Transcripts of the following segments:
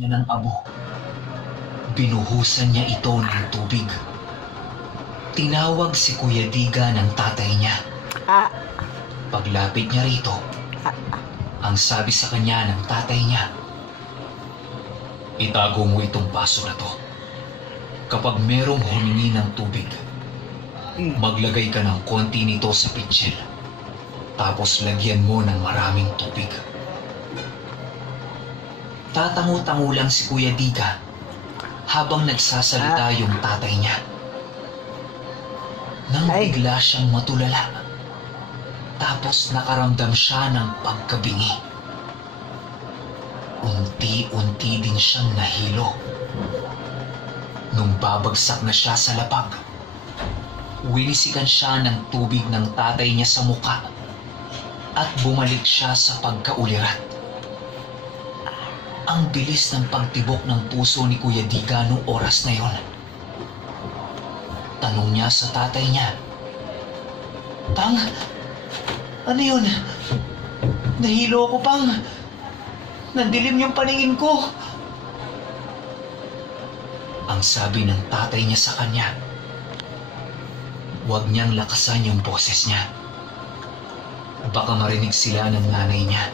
niya ng abo. Binuhusan niya ito ng tubig. Tinawag si Kuya Diga ng tatay niya. Paglapit niya rito, ang sabi sa kanya ng tatay niya, "Itago mo itong baso na to. Kapag merong humingi ng tubig, maglagay ka ng konti nito sa pitsil. Tapos lagyan mo ng maraming tubig." Tatango-tango lang si Kuya Diga habang nagsasalita yung tatay niya. Nang bigla siyang matulala, tapos nakaramdam siya ng pagkabingi. Unti-unti din siyang nahilo. Nung babagsak na siya sa lapag, winisikan siya ng tubig ng tatay niya sa muka at bumalik siya sa pagkaulirat. Ang bilis ng pagtibok ng puso ni Kuya Diga noong oras na yon. Tanong niya sa tatay niya, "Pang, ano yun? Nahilo ko, Pang. Nandilim yung paningin ko." Ang sabi ng tatay niya sa kanya, huwag niyang lakasan yung boses niya. Baka marinig sila ng nanay niya.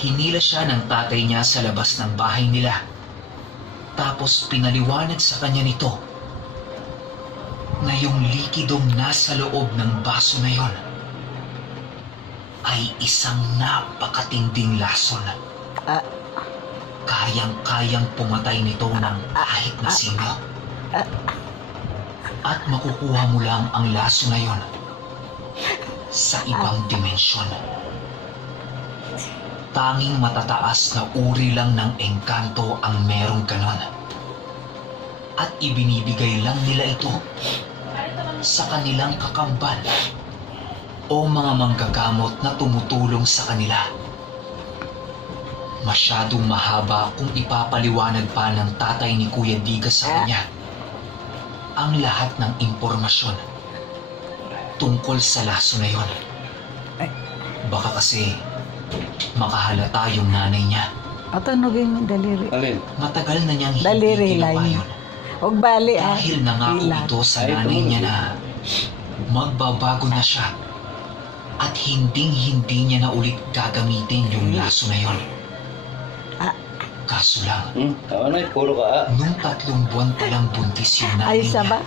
Hinila siya ng tatay niya sa labas ng bahay nila. Tapos pinaliwanag sa kanya nito na yung likidong nasa loob ng baso na yon ay isang napakatinding lason. Kayang-kayang pumatay nito ng kahit na sino. At makukuha mo lang ang laso na yon sa ibang dimensyon. Tanging matataas na uri lang ng engkanto ang merong ganon. At ibinibigay lang nila ito sa kanilang kakambal o mga manggagamot na tumutulong sa kanila. Masyadong mahaba kung ipapaliwanag pa ng tatay ni Kuya Diga sa kanya ang lahat ng impormasyon tungkol sa laso na yon. Baka kasi makahalata yung nanay niya. Atanogin mo daliri. Alin? Matagal na niyang Daliri hindi ginawa line. yun. Huwag bali Dahil nangako Ilan. ito sa nanay niya na magbabago na siya at hinding-hindi niya na ulit gagamitin yung laso na yon. Kaso lang, Tama na, puro ka. nung 3 buwan pa lang buntis yung nanay Ayos na niya, ba?